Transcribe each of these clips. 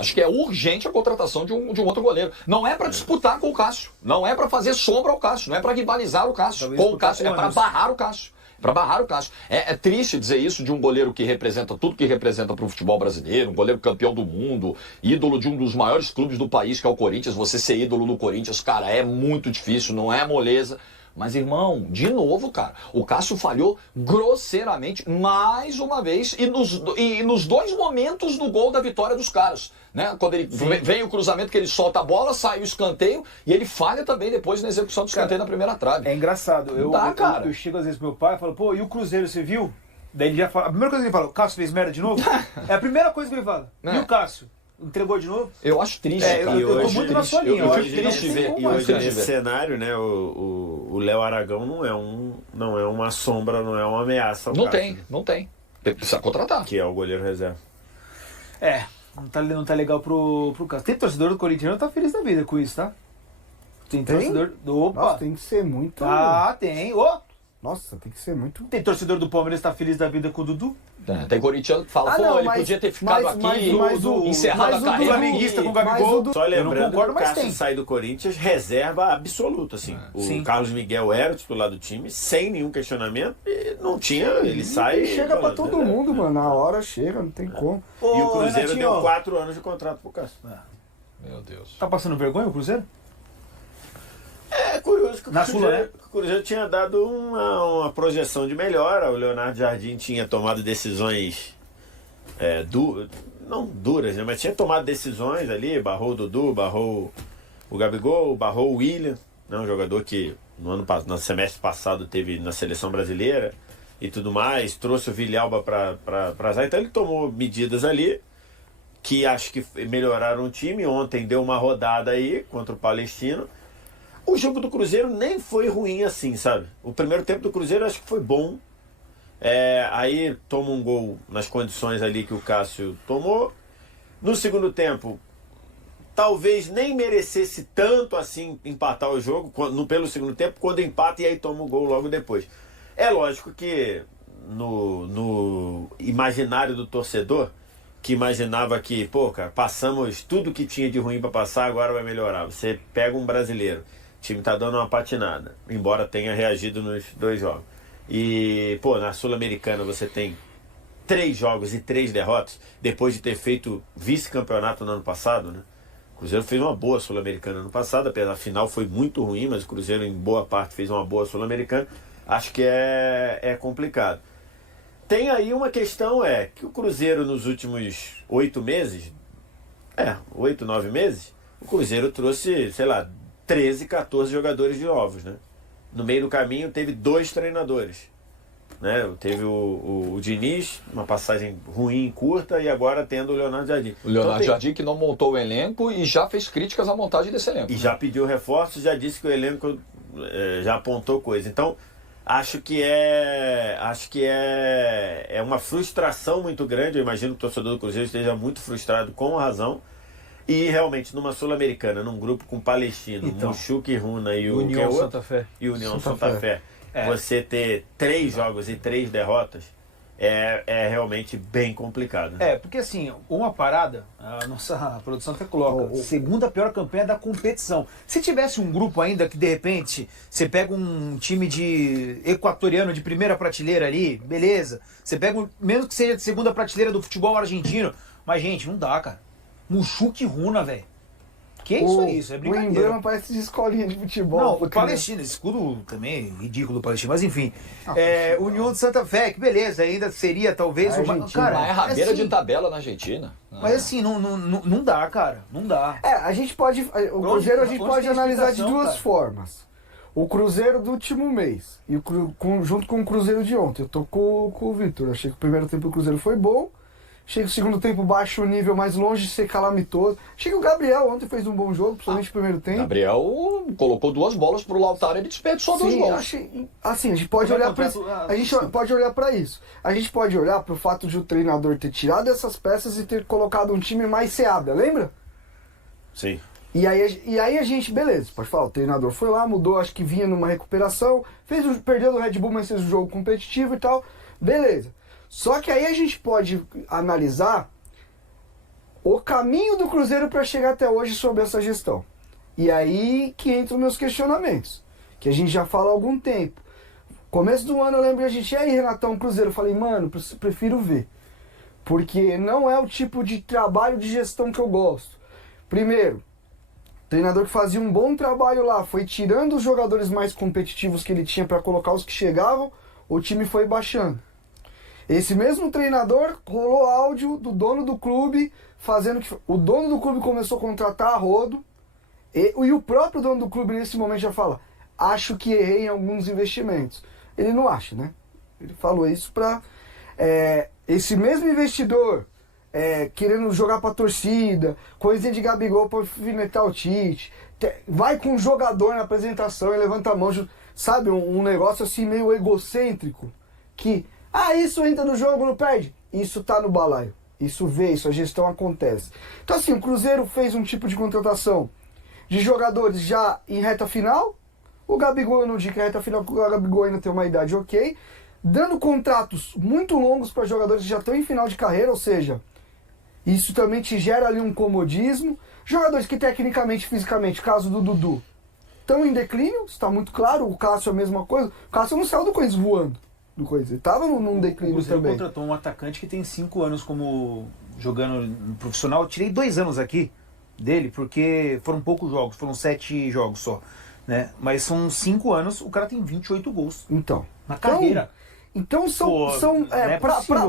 Acho que é urgente a contratação de um outro goleiro. Não é para disputar com o Cássio. Não é para fazer sombra ao Cássio. Não é para rivalizar o Cássio com o Cássio. É para barrar o Cássio. Para barrar o Cássio. É triste dizer isso de um goleiro que representa tudo que representa para o futebol brasileiro, um goleiro campeão do mundo, ídolo de um dos maiores clubes do país, que é o Corinthians. Você ser ídolo do Corinthians, cara, é muito difícil, não é moleza. Mas, irmão, de novo, cara, o Cássio falhou grosseiramente mais uma vez e nos dois momentos do gol da vitória dos caras, né? Quando ele vem o cruzamento que ele solta a bola, sai o escanteio e ele falha também depois na execução do escanteio na primeira trave. É engraçado. Cara. Eu chego às vezes pro meu pai e falo, pô, e o Cruzeiro, você viu? Daí ele já fala, a primeira coisa que ele fala, o Cássio fez merda de novo? É a primeira coisa que ele fala. E o Cássio? Entregou de novo? Eu acho triste, cara. Eu tô muito na sua linha. Eu acho triste ver. E hoje nesse cenário, né, o Léo Aragão não é uma sombra, não é uma ameaça ao Cássio. Não tem. Precisa contratar. Que é o goleiro reserva. Não tá legal pro Cássio. Tem torcedor do Corinthians que tá feliz da vida com isso, tá? Tem torcedor do... Opa! Nossa, tem que ser muito... Ah, tem. Nossa, tem que ser muito... Tem torcedor do Palmeiras que tá feliz da vida com o Dudu? Tem corintiano que fala, ele podia ter ficado aqui, encerrado a carreira. Flamenguista com o Gabigol. Só lembrando que o Cássio sai do Corinthians, reserva absoluta, assim. O Carlos Miguel era o titular do time, sem nenhum questionamento, e não tinha, ele sai... Chega pra todo mundo, mano, na hora chega, não tem como. E o Cruzeiro deu 4 anos de contrato pro Cássio. Meu Deus. Tá passando vergonha o Cruzeiro? É curioso que o Cruzeiro tinha dado uma projeção de melhora. O Leonardo Jardim tinha tomado decisões não duras, né? Mas tinha tomado decisões ali, barrou o Dudu, barrou o Gabigol, barrou o William, né? Um jogador que no semestre passado teve na seleção brasileira e tudo mais, trouxe o Villalba para Zé. Então ele tomou medidas ali que acho que melhoraram o time. Ontem deu uma rodada aí contra o Palestino. O jogo do Cruzeiro nem foi ruim assim, sabe? O primeiro tempo do Cruzeiro acho que foi bom. Aí toma um gol nas condições ali que o Cássio tomou. No segundo tempo, talvez nem merecesse tanto assim empatar o jogo pelo segundo tempo, quando empata e aí toma o gol logo depois. É lógico que no imaginário do torcedor, que imaginava que, cara, passamos tudo que tinha de ruim para passar, agora vai melhorar. Você pega um brasileiro, o time tá dando uma patinada, embora tenha reagido nos 2 jogos. E, na Sul-Americana você tem 3 jogos e 3 derrotas, depois de ter feito vice-campeonato no ano passado, né? O Cruzeiro fez uma boa Sul-Americana no passado, apesar da final foi muito ruim, mas o Cruzeiro em boa parte fez uma boa Sul-Americana. Acho que é complicado. Tem aí uma questão, que o Cruzeiro nos últimos 8 meses, 8, 9 meses, o Cruzeiro trouxe, 13, 14 jogadores de novos, né? No meio do caminho teve 2 treinadores, né? Teve o Diniz, uma passagem ruim, curta, e agora tendo o Leonardo Jardim. O Leonardo Jardim que não montou o elenco e já fez críticas à montagem desse elenco. E já pediu reforços, já disse que o elenco já apontou coisa. Então, acho que é uma frustração muito grande. Eu imagino que o torcedor do Cruzeiro esteja muito frustrado, com razão. E realmente, numa Sul-Americana, num grupo com Palestino, Mushuc Runa e o União Santa Fé. E União Santa Fé. Você ter 3 jogos e 3 derrotas é realmente bem complicado. Porque assim, uma parada, a nossa produção até coloca, segunda pior campanha da competição. Se tivesse um grupo ainda que de repente você pega um time de equatoriano de primeira prateleira ali, beleza. Você pega, mesmo que seja de segunda prateleira do futebol argentino, mas gente, não dá, cara. Mushuc Runa, velho. Que isso é isso? É brincadeira. O emblema parece de escolinha de futebol. Não, o Palestino, esse escudo também é ridículo do Palestino, mas enfim. União de Santa Fé, que beleza, ainda seria talvez uma. Cara, é rabeira de tabela na Argentina. Mas assim, não dá, cara. Não dá. A gente pode. O Cruzeiro a gente pode analisar de 2 formas. O Cruzeiro do último mês. E junto com o Cruzeiro de ontem. Eu tô com o Vitor. Achei que o primeiro tempo do Cruzeiro foi bom. Achei que o segundo tempo baixa o nível, mais longe de ser calamitoso. Achei que o Gabriel ontem fez um bom jogo, principalmente no primeiro tempo. Gabriel colocou 2 bolas pro Lautaro e ele desperdiçou 2 gols. Assim, a gente pode olhar para isso. A gente pode olhar para isso. A gente pode olhar para o fato de o treinador ter tirado essas peças e ter colocado um time mais seada, lembra? Sim. E aí a gente, beleza, pode falar, o treinador foi lá, mudou, acho que vinha numa recuperação, perdeu do Red Bull, mas fez um jogo competitivo e tal, beleza. Só que aí a gente pode analisar o caminho do Cruzeiro para chegar até hoje sob essa gestão. E aí que entram meus questionamentos, que a gente já fala há algum tempo. Começo do ano eu lembro que a gente, e aí Renatão, Cruzeiro, eu falei, mano, prefiro ver. Porque não é o tipo de trabalho de gestão que eu gosto. Primeiro, treinador que fazia um bom trabalho lá, foi tirando os jogadores mais competitivos que ele tinha para colocar os que chegavam, o time foi baixando. Esse mesmo treinador rolou áudio do dono do clube, fazendo que o dono do clube começou a contratar a rodo, e o próprio dono do clube nesse momento já fala, acho que errei em alguns investimentos. Ele não acha, né? Ele falou isso para esse mesmo investidor querendo jogar pra torcida, coisinha de Gabigol pra alfinetar o Tite, vai com um jogador na apresentação e levanta a mão, sabe? Um negócio assim meio egocêntrico, que, isso entra no jogo, não perde. Isso tá no balaio. Isso a gestão acontece. Então assim, o Cruzeiro fez um tipo de contratação de jogadores já em reta final. O Gabigol, eu não digo que é reta final, porque o Gabigol ainda tem uma idade ok. Dando contratos muito longos para jogadores que já estão em final de carreira, ou seja, isso também te gera ali um comodismo. Jogadores que tecnicamente, fisicamente, caso do Dudu, estão em declínio, está muito claro. O Cássio é a mesma coisa. O Cássio não saiu do Corinthians voando. Ele estava num declínio também. O também. contratou um atacante que tem 5 anos como jogando no profissional. Eu tirei 2 anos aqui dele, porque foram poucos jogos, foram 7 jogos só. Né? Mas são 5 anos, o cara tem 28 gols. Então. Na carreira. Então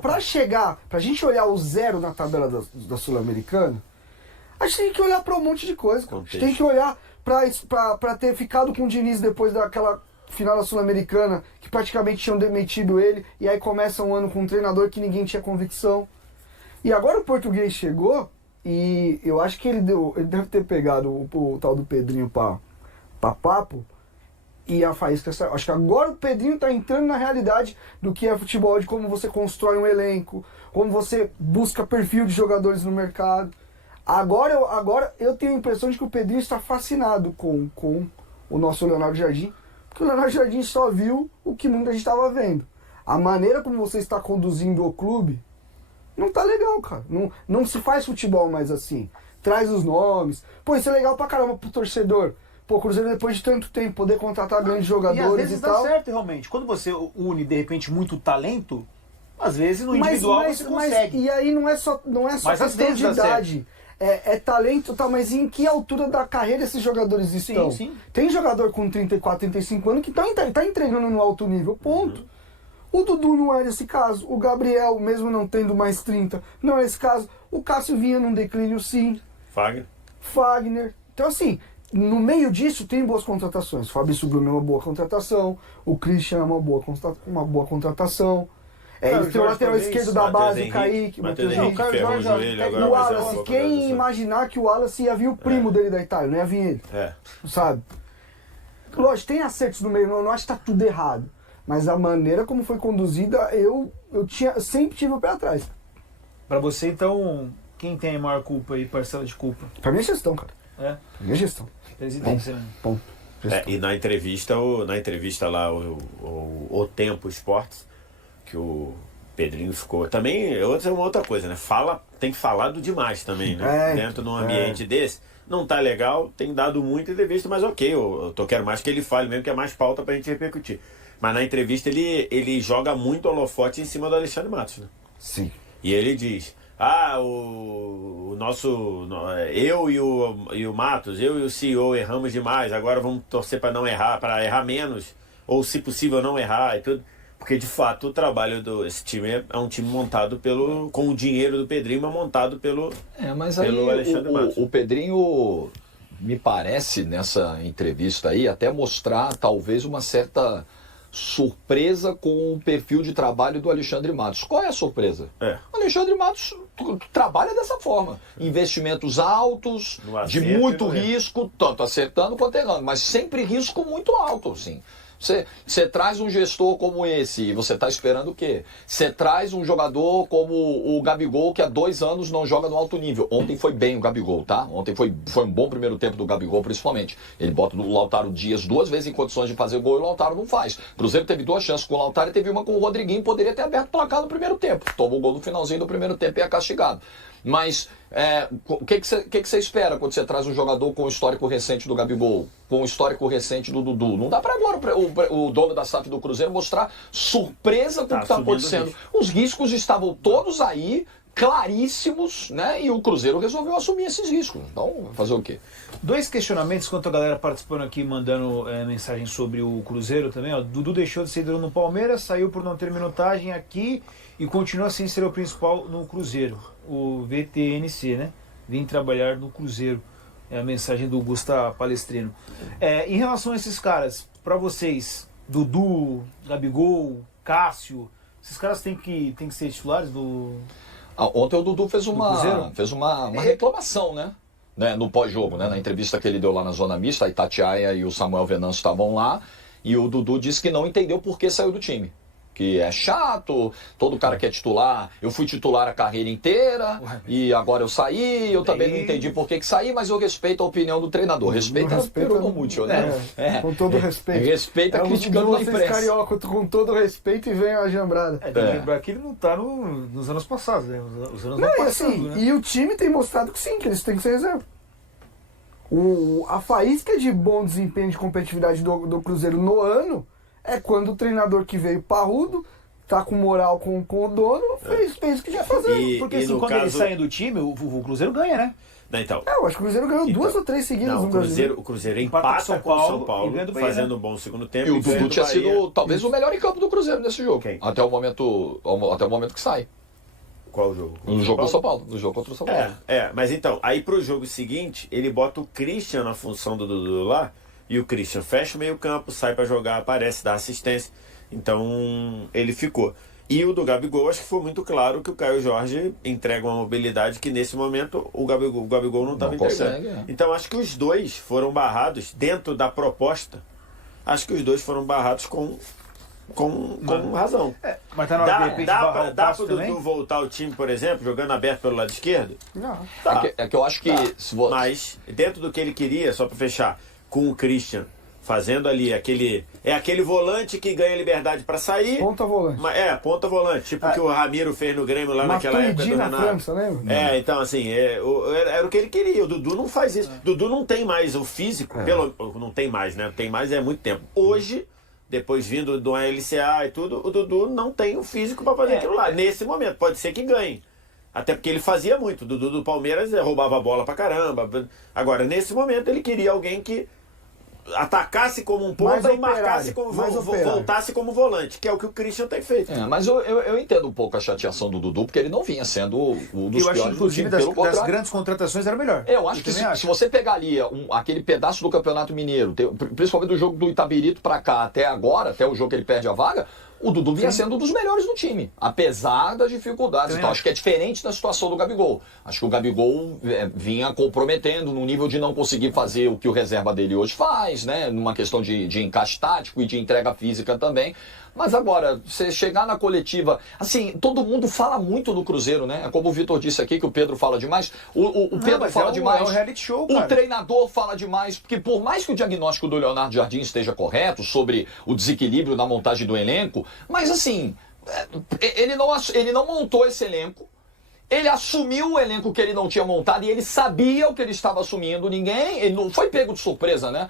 pra chegar, pra gente olhar o zero na tabela da Sul-Americana, a gente tem que olhar pra um monte de coisa. A gente tem que olhar pra ter ficado com o Diniz depois daquela final da Sul-Americana, que praticamente tinham demitido ele, e aí começa um ano com um treinador que ninguém tinha convicção. E agora o português chegou, e eu acho que ele deve ter pegado o tal do Pedrinho pra papo, e a Faísca saiu. Acho que agora o Pedrinho está entrando na realidade do que é futebol, de como você constrói um elenco, como você busca perfil de jogadores no mercado. Agora eu tenho a impressão de que o Pedrinho está fascinado com o nosso Leonardo Jardim, porque o Leonardo Jardim só viu o que muita gente estava vendo. A maneira como você está conduzindo o clube não tá legal, cara. Não se faz futebol mais assim. Traz os nomes. Pô, isso é legal pra caramba pro torcedor. Pô, o Cruzeiro, depois de tanto tempo, poder contratar grandes jogadores e às vezes tal. dá certo, realmente. Quando você une, de repente, muito talento, às vezes no individual você consegue. E aí não é só questão de idade. É talento, tá, mas em que altura da carreira esses jogadores estão? Sim. Tem jogador com 34, 35 anos que tá entregando no alto nível, ponto. O Dudu não era esse caso. O Gabriel, mesmo não tendo mais 30, não é esse caso. O Cássio vinha num declínio, sim. Fagner. Então, assim, no meio disso tem boas contratações. O Fabrício Bruno é uma boa contratação. O Christian é uma boa contratação. Ele tem o lateral esquerdo da base, o Kaique. O Wallace, quem imaginar que o Wallace ia vir o primo dele da Itália, não ia vir ele. Sabe? Lógico, tem acertos no meio, não acho que tá tudo errado. Mas a maneira como foi conduzida, eu sempre tive o pé atrás. Pra você, então, quem tem a maior culpa e parcela de culpa? Pra minha gestão, cara. Pra minha gestão. Presidência, né? Bom. E na entrevista lá, o Tempo Esportes, que o Pedrinho ficou... Também, é uma outra coisa, né? Tem falado demais também, né? Dentro de um ambiente desse. Não tá legal, tem dado muita entrevista, mas ok, eu quero mais que ele fale mesmo, que é mais pauta pra gente repercutir. Mas na entrevista ele joga muito holofote em cima do Alexandre Matos, né? Sim. E ele diz, eu e o Matos, eu e o CEO erramos demais, agora vamos torcer para não errar, para errar menos, ou se possível não errar e tudo. Porque de fato o trabalho desse time é um time montado com o dinheiro do Pedrinho, mas montado pelo Alexandre Matos. O Pedrinho, me parece, nessa entrevista aí, até mostrar talvez uma certa surpresa com o perfil de trabalho do Alexandre Matos. Qual é a surpresa? O Alexandre Matos trabalha dessa forma. Investimentos altos, de muito risco, tanto acertando quanto errando, mas sempre risco muito alto, assim. Você traz um gestor como esse e você está esperando o quê? Você traz um jogador como o Gabigol, que há 2 anos não joga no alto nível. Ontem foi bem o Gabigol, tá? Ontem foi um bom primeiro tempo do Gabigol, principalmente. Ele bota o Lautaro Dias 2 vezes em condições de fazer gol e o Lautaro não faz. O Cruzeiro teve 2 chances com o Lautaro e teve uma com o Rodriguinho, poderia ter aberto o placar no primeiro tempo. Tomou o gol no finalzinho do primeiro tempo e é castigado. Mas o que você espera quando você traz um jogador com o histórico recente do Gabigol, com o histórico recente do Dudu? Não dá para agora o dono da SAF do Cruzeiro mostrar surpresa com o que está acontecendo. Os riscos estavam todos aí, claríssimos, né? E o Cruzeiro resolveu assumir esses riscos. Então, fazer o quê? 2 questionamentos, enquanto a galera participando aqui, mandando mensagem sobre o Cruzeiro também. Ó. Dudu deixou de ser ídolo no Palmeiras, saiu por não ter minutagem aqui e continua sem ser o principal no Cruzeiro. O VTNC, né? Vim trabalhar no Cruzeiro. É a mensagem do Gustavo Palestrino. Em relação a esses caras, para vocês, Dudu, Gabigol, Cássio, esses caras têm que ser titulares do... Ontem o Dudu fez uma reclamação, né? No pós-jogo, né? Na entrevista que ele deu lá na Zona Mista, a Itatiaia e o Samuel Venâncio estavam lá, e o Dudu disse que não entendeu por que saiu do time. Que é chato, todo cara que é titular, eu fui titular a carreira inteira, e agora eu saí, eu também não entendi por que saí, mas eu respeito a opinião do treinador. Respeita o peru muito, né? Com todo respeito. Respeita criticando a imprensa. Carioca, com todo respeito, e vem a jambrada. Tem que lembrar que ele não tá nos anos passados, né? Os anos não, passados, assim, né? E o time tem mostrado que sim, que eles têm que ser reserva. A faísca de bom desempenho de competitividade do Cruzeiro no ano é quando o treinador que veio parrudo, tá com moral com o dono, fez o que tinha que fazer. Porque assim, quando eles saem do time, o Cruzeiro ganha, né? Não, então, eu acho que o Cruzeiro ganhou 2 ou 3 seguidas no Brasil. O Cruzeiro empata com o São Paulo, fazendo um bom segundo tempo. E o Dudu tinha sido talvez o melhor em campo do Cruzeiro nesse jogo. Quem? Até o momento que sai. Qual jogo? No jogo do São Paulo. No jogo contra o São Paulo. Mas então, aí pro jogo seguinte, ele bota o Christian na função do Dudu lá, e o Christian fecha o meio campo, sai pra jogar, aparece, dá assistência. Então, ele ficou. E o do Gabigol, acho que foi muito claro que o Caio Jorge entrega uma mobilidade que nesse momento o Gabigol não estava entregando. Então, acho que os dois foram barrados dentro da proposta. Acho que os dois foram barrados com razão. Mas tá na hora de repente dá pro Dudu voltar ao time, por exemplo, jogando aberto pelo lado esquerdo? Não. Tá. É que eu acho que... Mas, dentro do que ele queria, só para fechar, com o Christian fazendo ali aquele volante que ganha liberdade para sair. Ponta volante. Ponta volante. Tipo o que o Ramiro fez no Grêmio lá naquela época do Renato. França, lembra? Então assim, era o que ele queria. O Dudu não faz isso. Dudu não tem mais o físico. Não tem mais, né? Tem mais muito tempo. Hoje, depois vindo do LCA e tudo, o Dudu não tem o físico para fazer aquilo lá. Nesse momento, pode ser que ganhe. Até porque ele fazia muito. O Dudu do Palmeiras roubava a bola pra caramba. Agora, nesse momento, ele queria alguém que atacasse como um ponta e marcasse voltasse como volante, que é o que o Christian tem feito. Mas eu entendo um pouco a chateação do Dudu, porque ele não vinha sendo um dos piores do time. Das grandes contratações era melhor. Eu acho que se você pegar ali aquele pedaço do Campeonato Mineiro, principalmente do jogo do Itabirito pra cá até agora, até o jogo que ele perde a vaga, o Dudu vinha sendo um dos melhores do time, apesar das dificuldades. Então, acho que é diferente da situação do Gabigol. Acho que o Gabigol vinha comprometendo no nível de não conseguir fazer o que o reserva dele hoje faz, né? Numa questão de encaixe tático e de entrega física também. Mas agora, você chegar na coletiva... Assim, todo mundo fala muito do Cruzeiro, né? Como o Vitor disse aqui, que o Pedro fala demais. O Pedro fala demais. É um reality show, cara. O treinador fala demais. Porque por mais que o diagnóstico do Leonardo Jardim esteja correto sobre o desequilíbrio na montagem do elenco, mas assim, ele não montou esse elenco. Ele assumiu o elenco que ele não tinha montado e ele sabia o que ele estava assumindo. Ele não foi pego de surpresa, né?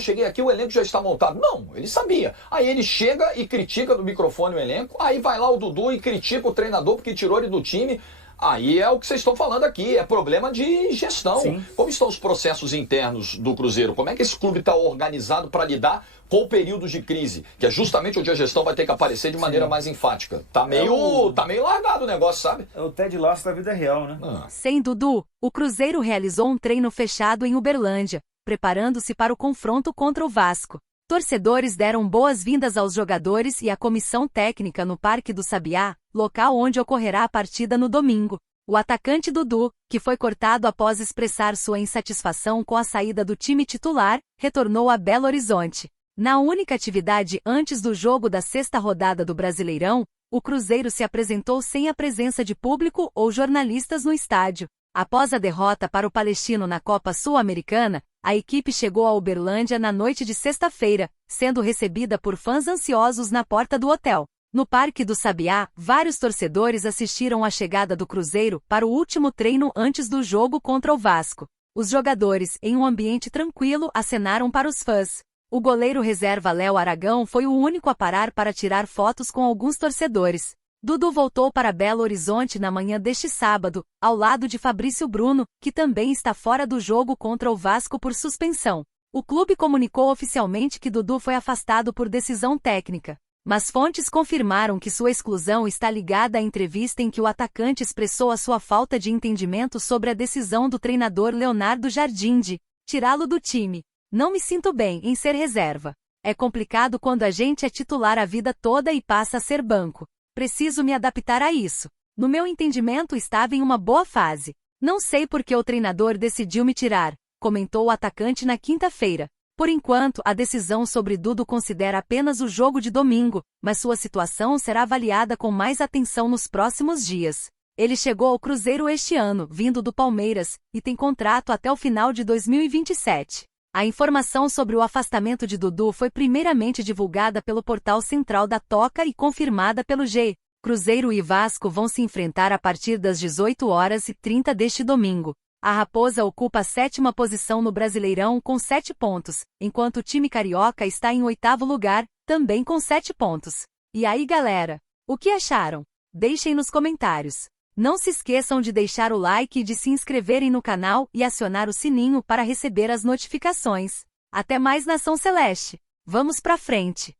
Cheguei aqui, o elenco já está montado. Não, ele sabia. Aí ele chega e critica no microfone o elenco. Aí vai lá o Dudu e critica o treinador porque tirou ele do time. Aí é o que vocês estão falando aqui, é problema de gestão. Sim. Como estão os processos internos do Cruzeiro? Como é que esse clube está organizado para lidar com períodos de crise? Que é justamente onde a gestão vai ter que aparecer de maneira mais enfática. Tá meio largado o negócio, sabe? É o Ted Lasso da vida real, né? Sem Dudu, o Cruzeiro realizou um treino fechado em Uberlândia, preparando-se para o confronto contra o Vasco. Torcedores deram boas-vindas aos jogadores e à comissão técnica no Parque do Sabiá, local onde ocorrerá a partida no domingo. O atacante Dudu, que foi cortado após expressar sua insatisfação com a saída do time titular, retornou a Belo Horizonte. Na única atividade antes do jogo da 6ª rodada do Brasileirão, o Cruzeiro se apresentou sem a presença de público ou jornalistas no estádio. Após a derrota para o Palestino na Copa Sul-Americana, a equipe chegou a Uberlândia na noite de sexta-feira, sendo recebida por fãs ansiosos na porta do hotel. No Parque do Sabiá, vários torcedores assistiram à chegada do Cruzeiro para o último treino antes do jogo contra o Vasco. Os jogadores, em um ambiente tranquilo, acenaram para os fãs. O goleiro reserva Léo Aragão foi o único a parar para tirar fotos com alguns torcedores. Dudu voltou para Belo Horizonte na manhã deste sábado, ao lado de Fabrício Bruno, que também está fora do jogo contra o Vasco por suspensão. O clube comunicou oficialmente que Dudu foi afastado por decisão técnica, mas fontes confirmaram que sua exclusão está ligada à entrevista em que o atacante expressou a sua falta de entendimento sobre a decisão do treinador Leonardo Jardim de tirá-lo do time. Não me sinto bem em ser reserva. É complicado quando a gente é titular a vida toda e passa a ser banco. Preciso me adaptar a isso. No meu entendimento, estava em uma boa fase. Não sei por que o treinador decidiu me tirar, comentou o atacante na quinta-feira. Por enquanto, a decisão sobre Dudu considera apenas o jogo de domingo, mas sua situação será avaliada com mais atenção nos próximos dias. Ele chegou ao Cruzeiro este ano, vindo do Palmeiras, e tem contrato até o final de 2027. A informação sobre o afastamento de Dudu foi primeiramente divulgada pelo portal central da Toca e confirmada pelo G. Cruzeiro e Vasco vão se enfrentar a partir das 18h30 deste domingo. A Raposa ocupa a 7ª posição no Brasileirão com 7 pontos, enquanto o time carioca está em 8º lugar, também com 7 pontos. E aí, galera? O que acharam? Deixem nos comentários. Não se esqueçam de deixar o like e de se inscreverem no canal e acionar o sininho para receber as notificações. Até mais, Nação Celeste! Vamos pra frente!